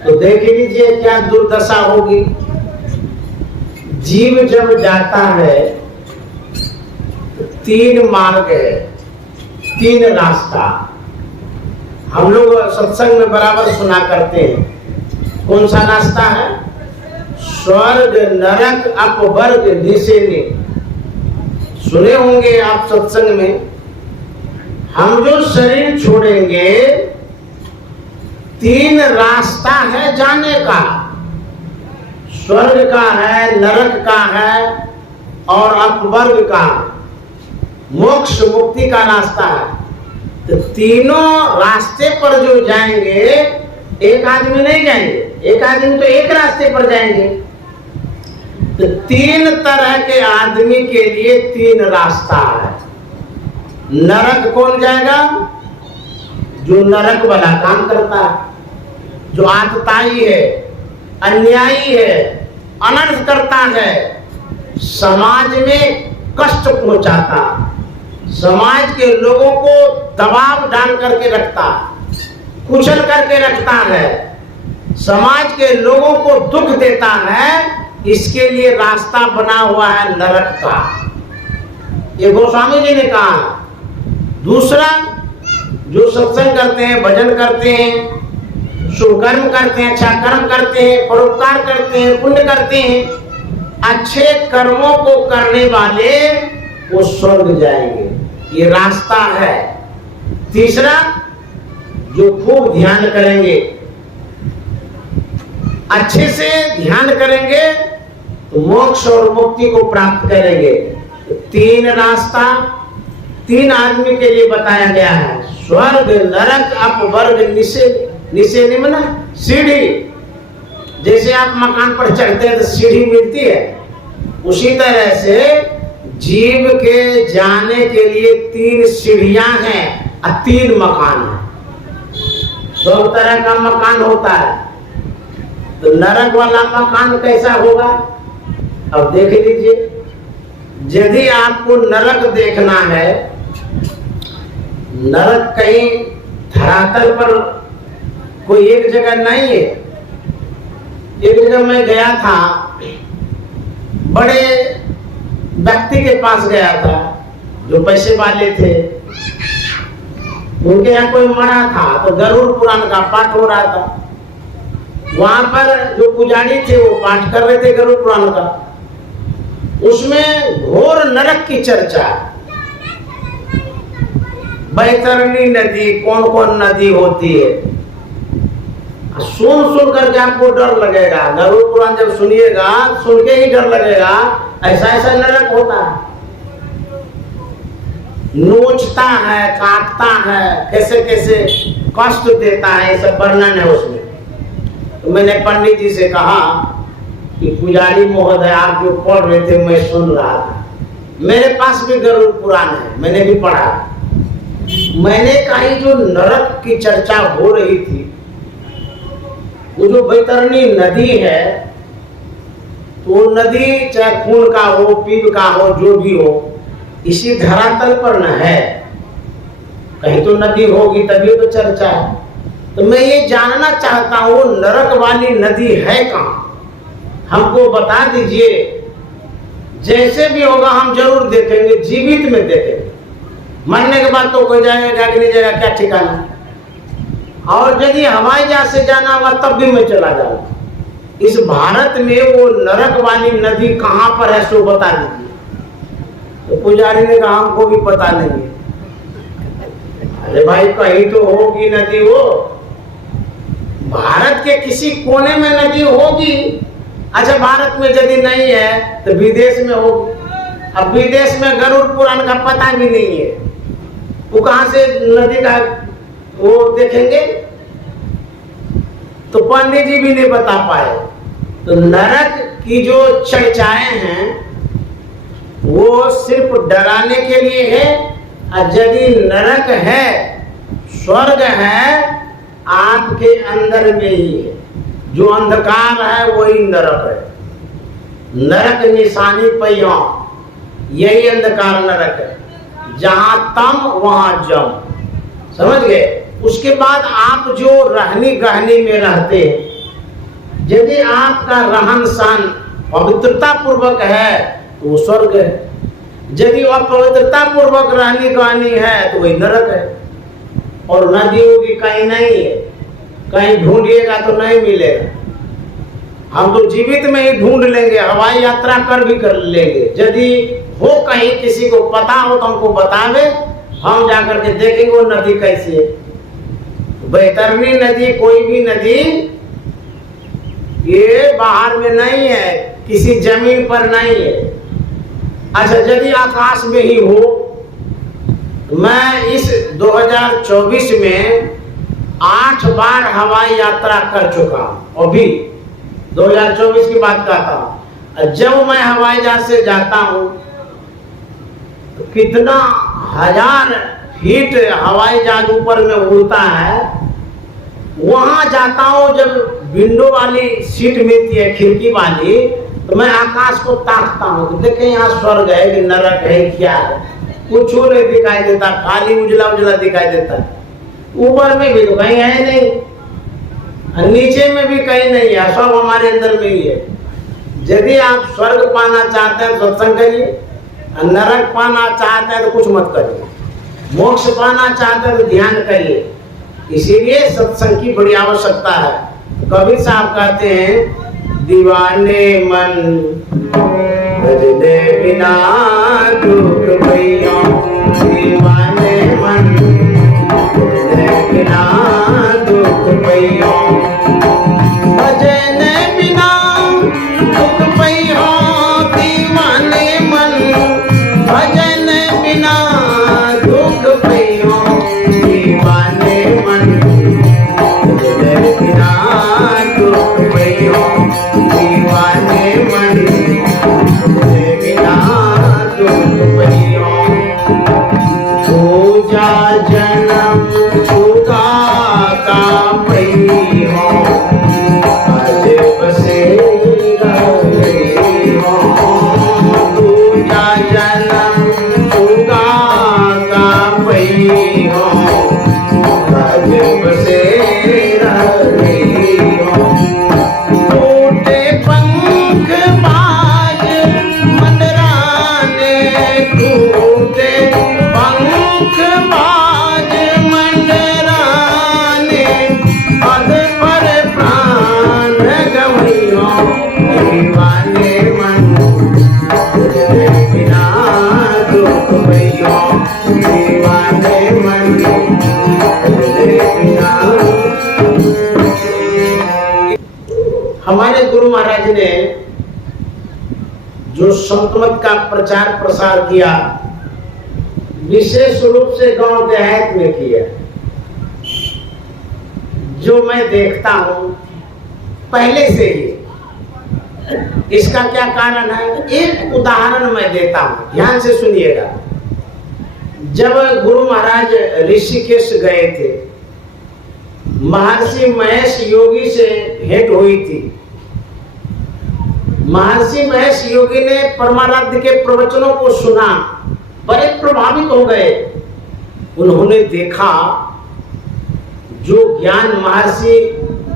तो देख लीजिए क्या दुर्दशा होगी। जीव जब जाता है तो तीन मार्ग है, तीन रास्ता। हम लोग सत्संग में बराबर सुना करते हैं। कौन सा रास्ता है? स्वर्ग नरक अपवर्ग निसेने। सुने होंगे आप सत्संग में। हम जो शरीर छोड़ेंगे तीन रास्ता है जाने का। स्वर्ग का है, नरक का है और अपवर्ग का, मोक्ष मुक्ति का रास्ता है। तो तीनों रास्ते पर जो जाएंगे, एक आदमी नहीं जाएंगे, एक आदमी तो एक रास्ते पर जाएंगे। तो तीन तरह के आदमी के लिए तीन रास्ता है। नरक कौन जाएगा? जो नरक वाला काम करता है, जो आतताई है, अन्यायी है, अनर्थ करता है, समाज में कष्ट पहुंचाता, समाज के लोगों को दबाव डाल करके रखता, कुचल करके रखता है, समाज के लोगों को दुख देता है। इसके लिए रास्ता बना हुआ है नरक का। ये गोस्वामी जी ने कहा। दूसरा, जो सत्संग करते हैं, भजन करते हैं, शुभ कर्म करते हैं, अच्छा कर्म करते हैं, परोपकार करते हैं, पुण्य करते हैं, अच्छे कर्मों को करने वाले वो स्वर्ग जाएंगे, ये रास्ता है। तीसरा, जो खूब ध्यान करेंगे, अच्छे से ध्यान करेंगे तो मोक्ष और मुक्ति को प्राप्त करेंगे। तो तीन रास्ता तीन आदमी के लिए बताया गया है, स्वर्ग, नरक, अपवर्ग, नीचे निम्न सीढ़ी। जैसे आप मकान पर चढ़ते हैं तो सीढ़ी मिलती है, उसी तरह से जीव के जाने के लिए तीन सीढ़ियां हैं और तीन मकान है। दो तरह का मकान होता है। तो नरक वाला मकान कैसा होगा, अब देख लीजिए। यदि आपको नरक देखना है, नरक कहीं धरातल पर कोई एक जगह नहीं है। एक जगह मैं गया था, बड़े व्यक्ति के पास गया था जो पैसे वाले थे। उनके यहाँ कोई मरा था तो गरुड़ पुराण का पाठ हो रहा था। वहां पर जो पुजारी थे वो पाठ कर रहे थे गरुड़ पुराण का। उसमें घोर नरक की चर्चा, बैतरणी नदी, कौन कौन नदी होती है, सुन करके आपको डर लगेगा। गरुड़ पुराण जब सुनिएगा सुन के ही डर लगेगा, ऐसा ऐसा नरक होता है, नोचता है, काटता है, कैसे कैसे कष्ट देता है, ये सब वर्णन है उसमें। तो मैंने पंडित जी से कहा कि पुजारी महोदय आप जो पढ़ रहे थे मैं सुन रहा था, मेरे पास भी गरुड़ पुराण है, मैंने भी पढ़ा। मैंने कहा जो नरक की चर्चा हो रही थी, वो जो बैतरणी नदी है, तो नदी चाहे खून का हो, पीप का हो, जो भी हो, इसी धरातल पर न है। कहीं तो नदी होगी तभी तो चर्चा है। तो मैं ये जानना चाहता हूँ नरक वाली नदी है कहाँ, हमको बता दीजिए। जैसे भी होगा हम जरूर देखेंगे, जीवित में देखेंगे। मरने के बाद तो कोई जाएगा कि नहीं जाएगा, क्या ठिकाना। और यदि हवाई जहाज से जाना होगा तब भी मैं चला जाऊंगा। इस भारत में वो नरक वाली नदी कहाँ पर है सो बता दीजिए। तो पुजारी ने कहा हमको भी पता नहीं है। अरे भाई कहीं तो होगी नदी, वो भारत के किसी कोने में नदी होगी। अच्छा भारत में यदि नहीं है तो विदेश में होगी। अब विदेश में गरुड़ पुराण का पता भी नहीं है, वो कहां से नदी का वो देखेंगे। तो पंडित जी भी नहीं बता पाए। तो नरक की जो चर्चाएं हैं वो सिर्फ डराने के लिए है। और यदि नरक है, स्वर्ग है, आपके अंदर में ही है। जो अंधकार है वही नरक है। नरक निशानी पहिया, यही अंधकार नरक है। जहां तम वहां जम, समझ गए। उसके बाद आप जो रहनी गहनी में रहते हैं, यदि आपका रहन सहन पवित्रता पूर्वक है तो वो स्वर्ग है। यदि अपवित्रता पूर्वक रहनी गहनी है तो वही नरक है। और नदियों की कहीं नहीं है, कहीं ढूंढिएगा तो नहीं मिलेगा। हम तो जीवित में ही ढूंढ लेंगे, हवाई यात्रा कर लेंगे। यदि हो कहीं किसी को पता हो तो हमको बतावे, हम जाकर के देखेंगे वो नदी कैसी है। बैतरणी नदी कोई भी नदी ये बाहर में नहीं है, किसी जमीन पर नहीं है। अच्छा यदि आकाश में ही हो, मैं इस 2024 में 8 बार हवाई यात्रा कर चुका हूं। अभी 2024 की बात कहता हूं। जब मैं हवाई जहाज से जाता हूं तो कितना 1000 फीट हवाई जहाज ऊपर में उड़ता है। वहां जाता हूं, जब विंडो वाली सीट मिलती है, खिड़की वाली, तो मैं आकाश को ताकता हूं कि देखें यहाँ स्वर्ग है कि नरक है, क्या है। कुछ नहीं दिखाई देता, खाली उजला उजला दिखाई देता है। ऊपर में भी तो कहीं है नहीं, नीचे में भी कहीं नहीं है, सब हमारे अंदर में ही है। यदि आप स्वर्ग पाना चाहते हैं तो सत्संग करिए, नरक पाना चाहते हैं तो कुछ मत करिए, मोक्ष पाना चाहते हैं तो ध्यान करिए। इसीलिए सत्संग की बड़ी आवश्यकता है। कबीर साहब कहते हैं, दीवाने मन भजने बिना दुख भैया दीवाने मन, भजने बिना दुख भैया, भजने बिना दुख भैया दीवाने मन, भजने बिना दुख भैया दीवाने मन, भजने बिना दुख भैया दीवाने मन, भजने बिना दुख भैया। पूजा जन्म चुका का भैया आज बसेरा भैया, पूजा जन्म चुका का भैया आज बसेरा भैया। टूटे पंख बाज मंडराने, टूटे पंख बाज मंडराने, अध पर प्राण गवैया दीवाने मन, भजने बिना दुख भैया दीवाने मन, भजने बिना। हमारे गुरु महाराज ने जो संतमत का प्रचार प्रसार किया, विशेष रूप से गांव देहात में किया, जो मैं देखता हूं पहले से ही। इसका क्या कारण है? एक उदाहरण मैं देता हूं, ध्यान से सुनिएगा। जब गुरु महाराज ऋषिकेश गए थे, महर्षि महेश योगी से भेंट हुई थी। महर्षि महेश योगी ने परमाराध्य के प्रवचनों को सुना, बड़े प्रभावित हो गए। उन्होंने देखा जो ज्ञान महर्षि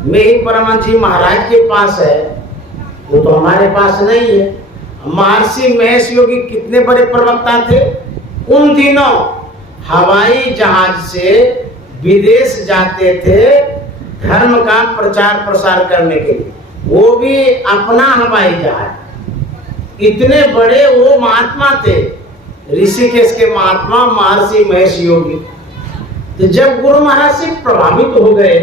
में ही परमानंद जी महाराज के पास है, वो तो हमारे पास नहीं है। महर्षि महेश योगी कितने बड़े प्रवक्ता थे। उन दिनों हवाई जहाज से विदेश जाते थे धर्म का प्रचार प्रसार करने के लिए, वो भी अपना हवाई जहाज। इतने बड़े वो महात्मा थे, ऋषिकेश के महात्मा महर्षि महेश योगी। तो जब गुरु महाराज से प्रभावित हो गए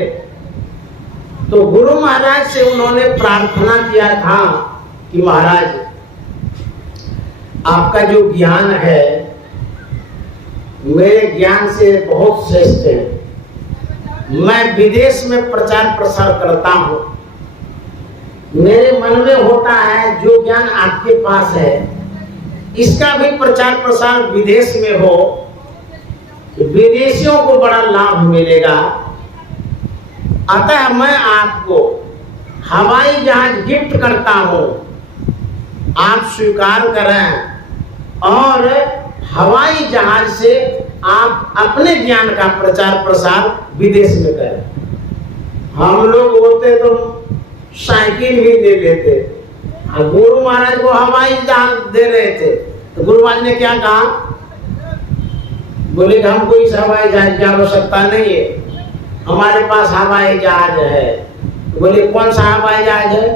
तो गुरु महाराज से उन्होंने प्रार्थना किया था कि महाराज आपका जो ज्ञान है मेरे ज्ञान से बहुत श्रेष्ठ है। मैं विदेश में प्रचार प्रसार करता हूँ, मेरे मन में होता है जो ज्ञान आपके पास है इसका भी प्रचार प्रसार विदेश में हो, विदेशियों को बड़ा लाभ मिलेगा। अतः मैं आपको हवाई जहाज गिफ्ट करता हूँ, आप स्वीकार करें और हवाई जहाज से आप अपने ज्ञान का प्रचार प्रसार विदेश में करें। हम लोग होते तो साइकिल भी दे देते, गुरु महाराज को हवाई जहाज दे रहे थे तो गुरु महाराज ने क्या कहा? बोले कि हमको इस हवाई जहाज की आवश्यकता नहीं है, हमारे पास हवाई जहाज है। बोले कौन सा हवाई जहाज है?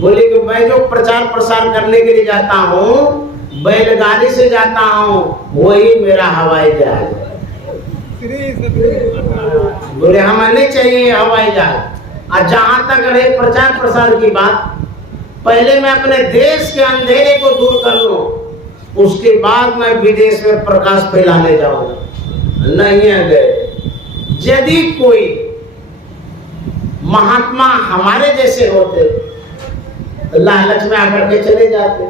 बोले कि मैं जो प्रचार प्रसार करने के लिए जाता हूँ बैलगाड़ी से जाता हूँ, वही मेरा हवाई जहाज है। बोले हमें नहीं चाहिए हवाई जहाज। और जहां तक रहे प्रचार प्रसार की बात, पहले मैं अपने देश के अंधेरे को दूर कर लूं, उसके बाद मैं विदेश में प्रकाश फैलाने जाऊंगा। नहीं गए। यदि कोई महात्मा हमारे जैसे होते तो लालच में आकर के चले जाते,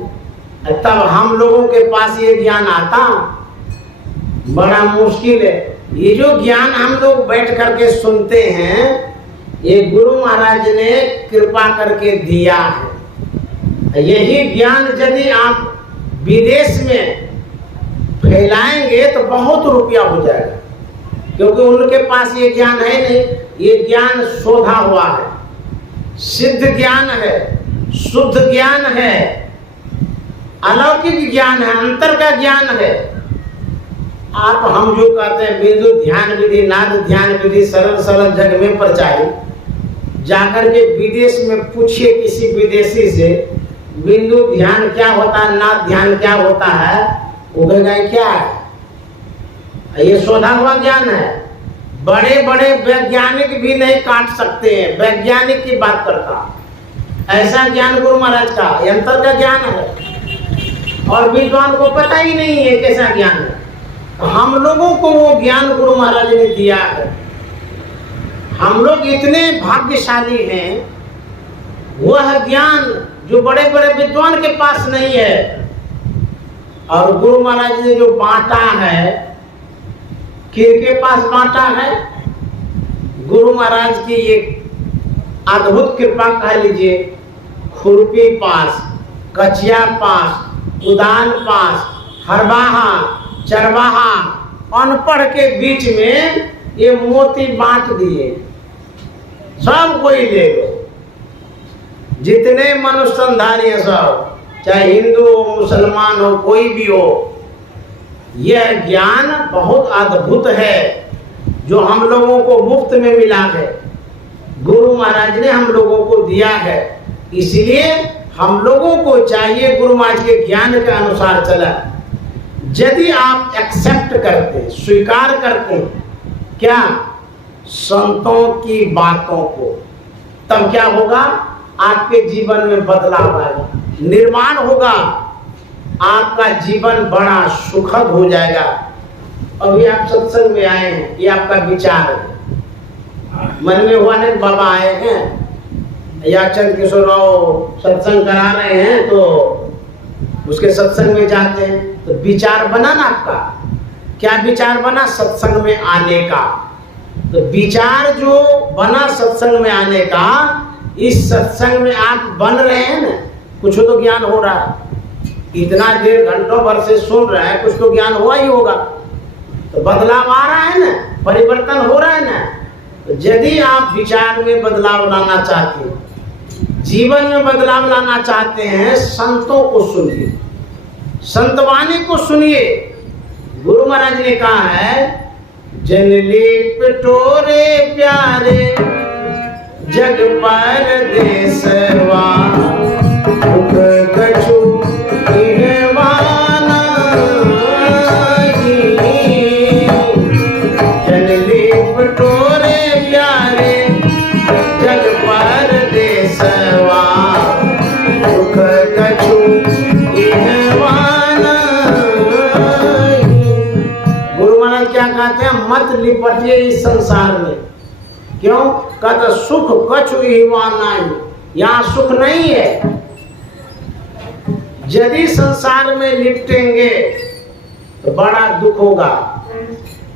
तब हम लोगों के पास ये ज्ञान आता बड़ा मुश्किल है। ये जो ज्ञान हम लोग बैठ करके सुनते हैं, ये गुरु महाराज ने कृपा करके दिया है। यही ज्ञान यदि आप विदेश में फैलाएंगे तो बहुत रुपया हो जाएगा, क्योंकि उनके पास ये ज्ञान है नहीं। ये ज्ञान शोधा हुआ है, सिद्ध ज्ञान है, शुद्ध ज्ञान है, अलौकिक ज्ञान है, अंतर का ज्ञान है। आप हम जो कहते हैं बिंदु ध्यान विधि, नाद ध्यान विधि सरल सरल जग में प्रचारित, जाकर के विदेश में पूछिए किसी विदेशी से, बिंदु ध्यान क्या होता है, नाद ध्यान क्या होता है, उगेगा क्या है। ये शोधा हुआ ज्ञान है। बड़े बड़े वैज्ञानिक भी नहीं काट सकते हैं। वैज्ञानिक की बात करता, ऐसा ज्ञान गुरु महाराज का यंत्र का ज्ञान है और विद्वान को पता ही नहीं है कैसा ज्ञान है। तो हम लोगों को वो ज्ञान गुरु महाराज ने दिया है। हम लोग इतने भाग्यशाली हैं, वह ज्ञान जो बड़े बड़े विद्वान के पास नहीं है। और गुरु महाराज ने जो बांटा है, किसके पास बांटा है? गुरु महाराज की एक अद्भुत कृपा कह लीजिए। खुरपी पास, कचिया पास, उदान पास, हरवाहा, चरवाहा, अनपढ़ के बीच में ये मोती बांट दिए। सब कोई ले लो, जितने मनुष्यधारी हैं सब, चाहे हिंदू हो, मुसलमान हो, कोई भी हो। यह ज्ञान बहुत अद्भुत है जो हम लोगों को मुफ्त में मिला है। गुरु महाराज ने हम लोगों को दिया है। इसलिए हम लोगों को चाहिए गुरु महाराज के ज्ञान के अनुसार चला। यदि आप एक्सेप्ट करते, स्वीकार करते क्या संतों की बातों को, तब क्या होगा? आपके जीवन में बदलाव आएगा, निर्माण होगा, आपका जीवन बड़ा सुखद हो जाएगा। अभी आप सत्संग में आए हैं, ये आपका विचार है, मन में हुआ नहीं बाबा आए हैं या चंद किशोर राव सत्संग करा रहे हैं तो उसके सत्संग में जाते हैं, तो विचार बना ना आपका। क्या विचार बना? सत्संग में आने का। तो विचार जो बना सत्संग में आने का, इस सत्संग में आप बन रहे हैं ना, कुछ तो ज्ञान हो रहा है। इतना देर घंटों भर से सुन रहे हैं, कुछ तो ज्ञान हुआ ही होगा। तो बदलाव आ रहा है ना, परिवर्तन हो रहा है ना। तो यदि आप विचार में बदलाव लाना चाहते हैं, जीवन में बदलाव लाना चाहते हैं, संतों को सुनिए, संतवाणी को सुनिए। गुरु महाराज ने कहा है, जनली पिटोरे प्यारे जग पर देसवा, दुख कछु इहवाना ही। जनली पिटोरे प्यारे जग पर देसवा, दुख कछु इहवाना ही। गुरु महाराज क्या कहते हैं? मत लिपटिए इस संसार में। क्यों? कहते सुख कछु इहवाना ही, यहाँ सुख नहीं है। यदि संसार में लिपटेंगे तो बड़ा दुख होगा।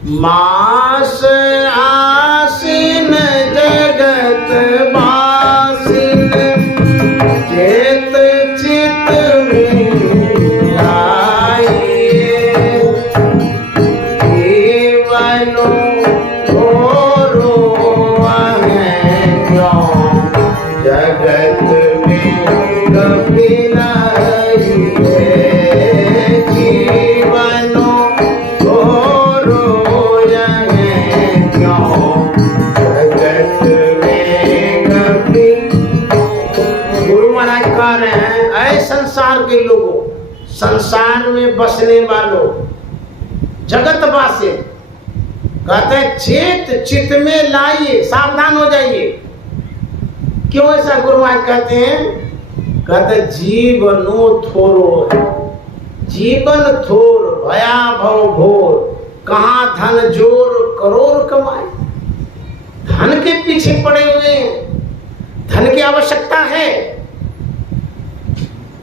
मास आसीन जगत बासीन, चेत चित मिलाइए, जीवनो घोरो है क्यों, जगत में कपिलाइए, जीवनो घोरो है क्यों, जगत में कपि। गुरु महाराज कह रहे हैं, ऐ संसार के लोगों, संसार में बसने वालों, जगतवासी, कहते हैं चेत चित्त में लाइए, सावधान हो जाइए। क्यों ऐसा गुरु महाराज कहते हैं? कहते जीवनो थोरो है, जीवन थोर भया भव घोर, कहाँ धन जोर करोड़ कमाए। धन के पीछे पड़े हुए हैं, धन की आवश्यकता है।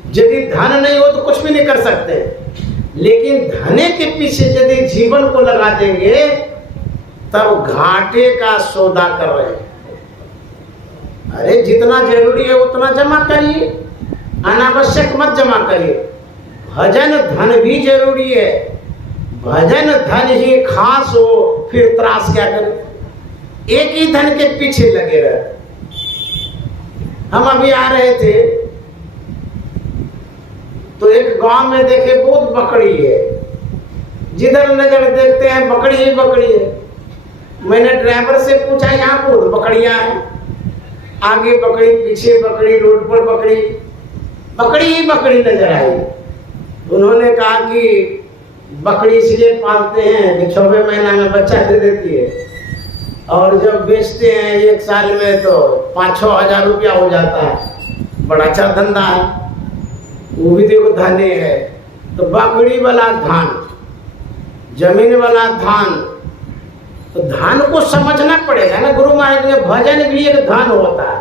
यदि धन नहीं हो तो कुछ भी नहीं कर सकते, लेकिन धने के पीछे यदि जीवन को लगा देंगे तब घाटे का सौदा कर रहे हैं। अरे जितना जरूरी है उतना जमा करिए, अनावश्यक मत जमा करिए। भजन धन भी जरूरी है, भजन धन ही खास हो, फिर त्रास क्या करें? एक ही धन के पीछे लगे रहे। हम अभी आ रहे थे तो एक गांव में देखे बहुत बकरी है, जिधर नजर देखते हैं बकरी ही बकरी है। मैंने ड्राइवर से पूछा यहाँ बहुत बकरियां हैं, आगे बकरी, पीछे बकरी, रोड पर बकरी। बकरी ही बकरी नजर आई। उन्होंने कहा कि बकरी इसलिए पालते हैं कि 6वें महीना में बच्चा दे देती है, और जब बेचते हैं 1 साल में तो 5-6 हज़ार रुपया हो जाता है। बड़ा अच्छा धंधा है, वो भी देखो धनी है। तो बकरी वाला धान, जमीन वाला धान, तो धान को समझना पड़ेगा ना। गुरु महाराज ने भजन भी एक धन होता है,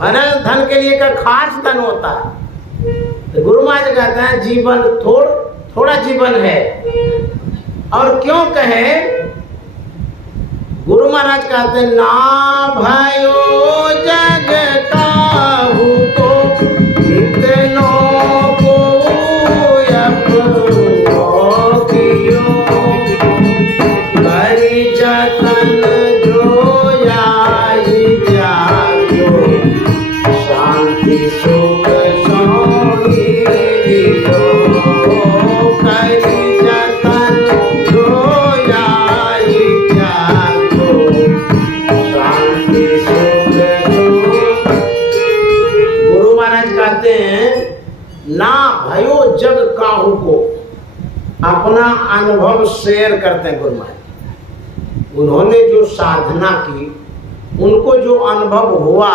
भजन धन के लिए का खास धन होता है। तो गुरु महाराज कहते हैं जीवन थोड़ा जीवन है। और क्यों कहे, गुरु महाराज कहते हैं ना भयो जग काहू को कितनों को अपनो कियो, करी जतन जो याई त्याग्यो, शांति सुख सोई दियो, करी जतन जो याई त्याग्यो, शांति सुख सोई। गुरु महाराज कहते हैं ना भयो जग काहू को, अपना अनुभव शेयर करते हैं गुरु महाराज। उन्होंने जो साधना की, उनको जो अनुभव हुआ,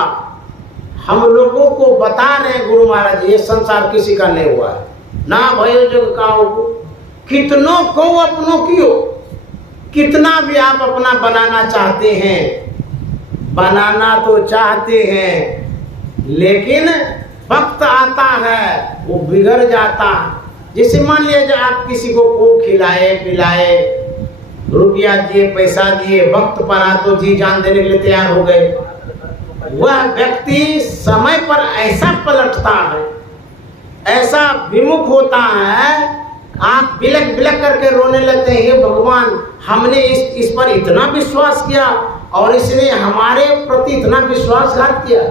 हम लोगों को बता रहे हैं गुरु महाराज, ये संसार किसी का नहीं हुआ है। ना भयो जग काहू को, कितनों को अपनों कियो। कितना भी आप अपना बनाना चाहते हैं, बनाना तो चाहते हैं, लेकिन वक्त आता है वो बिगड़ जाता है। जैसे मान लीजिए आप किसी को खिलाए पिलाए, रुपया दिए, पैसा दिए, वक्त पर आ तो जी जान देने के लिए तैयार हो गए। वह व्यक्ति समय पर ऐसा पलटता है, ऐसा विमुख होता है, आप बिलक बिलक करके रोने लगते हैं, हे भगवान हमने इस पर इतना विश्वास किया और इसने हमारे प्रति इतना विश्वासघात किया।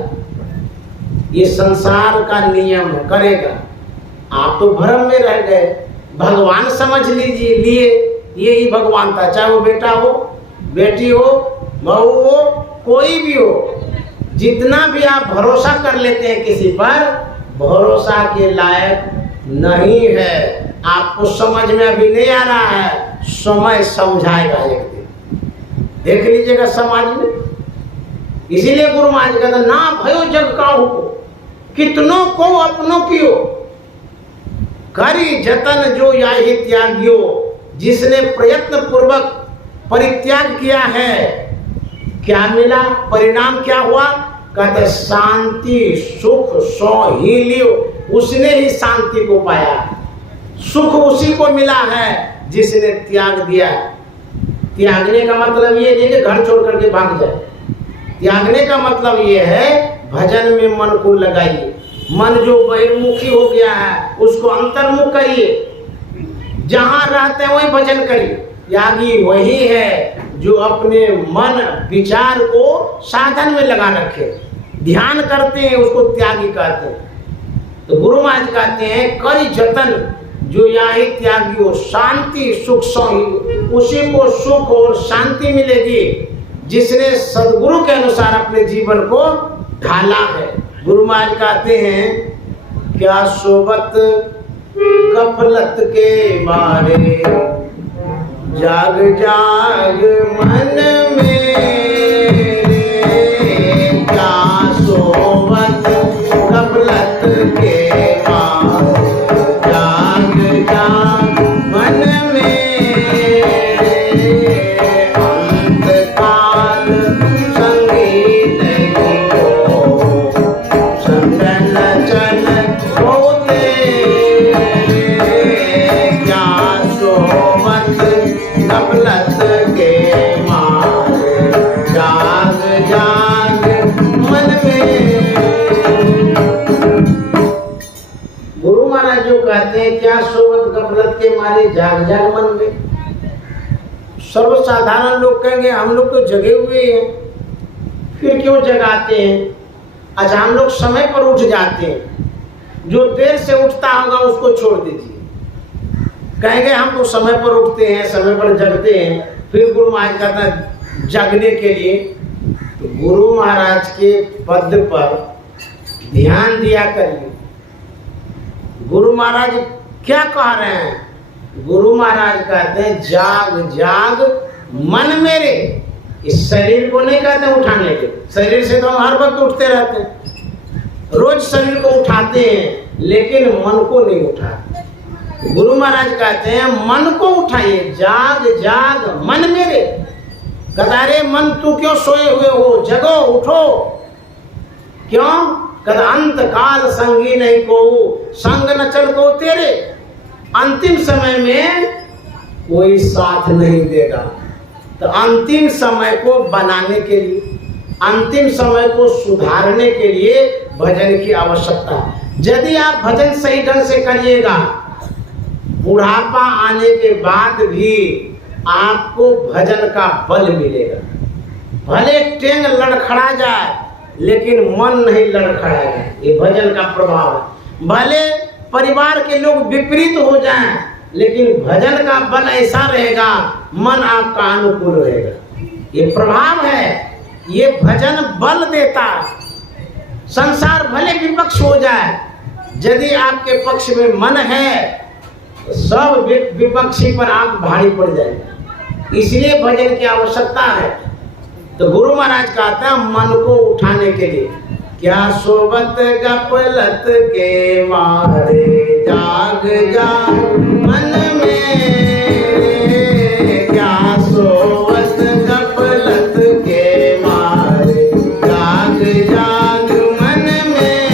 ये संसार का नियम करेगा। आप तो भ्रम में रह गए, भगवान समझ लीजिए लिए यही भगवान था, चाहे वो बेटा हो, बेटी हो, बहू हो, कोई भी हो। जितना भी आप भरोसा कर लेते हैं किसी पर, भरोसा के लायक नहीं है। आपको समझ में अभी नहीं आ रहा है, समय समझाएगा एक दिन, देख लीजिएगा समाज में। इसीलिए गुरु महाराज कहते ना भयो जग काहू को, कितनों को अपनों कियो, करी जतन जो याहि त्याग्यो। जिसने प्रयत्न पूर्वक परित्याग किया है, क्या मिला, परिणाम क्या हुआ, कहते शांति सुख सो ही लियो। उसने ही शांति को पाया, सुख उसी को मिला है जिसने त्याग दिया। त्यागने का मतलब ये नहीं कि घर छोड़ करके भाग जाए। त्यागने का मतलब ये है भजन में मन को लगाइए। मन जो बहिर्मुखी हो गया है उसको अंतर्मुख करिए, जहां रहते हैं वही भजन करिए। त्यागी वही है जो अपने मन विचार को साधन में लगा रखे, ध्यान करते हैं, उसको त्यागी कहते हैं। तो गुरु महाराज कहते हैं करी जतन जो याहि त्यागी हो, शांति सुख सोई। उसी को सुख और शांति मिलेगी जिसने सदगुरु के अनुसार अपने जीवन को ढाला है। गुरु महाराज कहते हैं क्या सोबत गफलत के मारे, जाग जाग मन मेरे, क्या सोबत गफलत के मारे, जाग जाग मन मेरे, अंतकाल संगीत को संतन चल होते, क्या सोबत गफलत के मारे, जाग जाग मन में। गुरु महाराज जो कहते हैं क्या सोबत गफलत के मारे, जाग जाग मन में। सर्वसाधारण लोग कहेंगे हम लोग तो जगे हुए हैं, फिर क्यों जगाते हैं। अच्छा, हम लोग समय पर उठ जाते हैं, जो देर से उठता होगा उसको छोड़ दीजिए। कहेंगे हम तो समय पर उठते हैं, समय पर जगते हैं, फिर गुरु महाराज कहता है जगने के लिए। तो गुरु महाराज के पद पर ध्यान दिया करिए, गुरु महाराज क्या कह रहे हैं? गुरु महाराज कहते हैं जाग जाग मन मेरे। इस शरीर को नहीं कहते उठाने के, शरीर से तो हम हर वक्त उठते रहते हैं, रोज शरीर को उठाते हैं, लेकिन मन को नहीं उठाते। गुरु महाराज कहते हैं मन को उठाइए, जाग जाग मन मेरे। कहता अरे मन तू क्यों सोए हुए हो, जगो उठो। क्यों? कहता अंत काल संगी नहीं को, संग न चल को तेरे। अंतिम समय में कोई साथ नहीं देगा। तो अंतिम समय को बनाने के लिए, अंतिम समय को सुधारने के लिए भजन की आवश्यकता है। यदि आप भजन सही ढंग से करिएगा, बुढ़ापा आने के बाद भी आपको भजन का बल मिलेगा। भले टेंग लड़खड़ा जाए, लेकिन मन नहीं लड़खड़ाएगा। ये भजन का प्रभाव है। भले परिवार के लोग विपरीत हो जाएं, लेकिन भजन का बल ऐसा रहेगा, मन आपका अनुकूल रहेगा। ये प्रभाव है, ये भजन बल देता है। संसार भले विपक्ष हो जाए, यदि आपके पक्ष में मन है, तो सब विपक्षी पर आप भारी पड़ जाएंगे। इसलिए भजन की आवश्यकता है। तो गुरु महाराज कहते हैं मन को उठाने के लिए, क्या सोबत गपलत के मारे, जाग जाग मन में, क्या सोबत गपलत के मारे, जाग जाग मन में,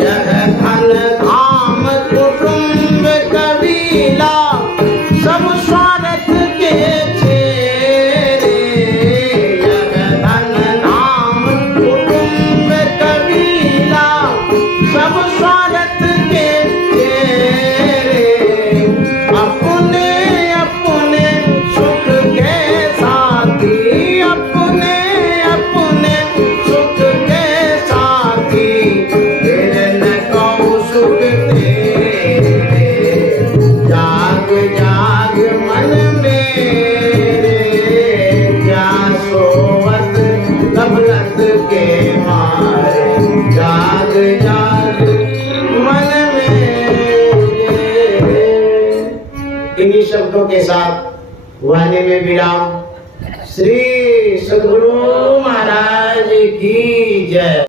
यह धन धाम कुटुंब कबीला सब स्वार्थ के चेहरे, यह धन धाम कुटुंब कबीला सब स्वार्थ के चेहरे, अपने अपने सुख के साथी, अपने अपने सुख के साथी, तेरे न कहूँ सुख तेरे, जाग जाग मन मेरे, क्या सोवत गफलत के मारे, जाग जाग मन मेरे। इन्हीं शब्दों के साथ वाणी में विराम। श्री सद्गुरु महाराज की जय।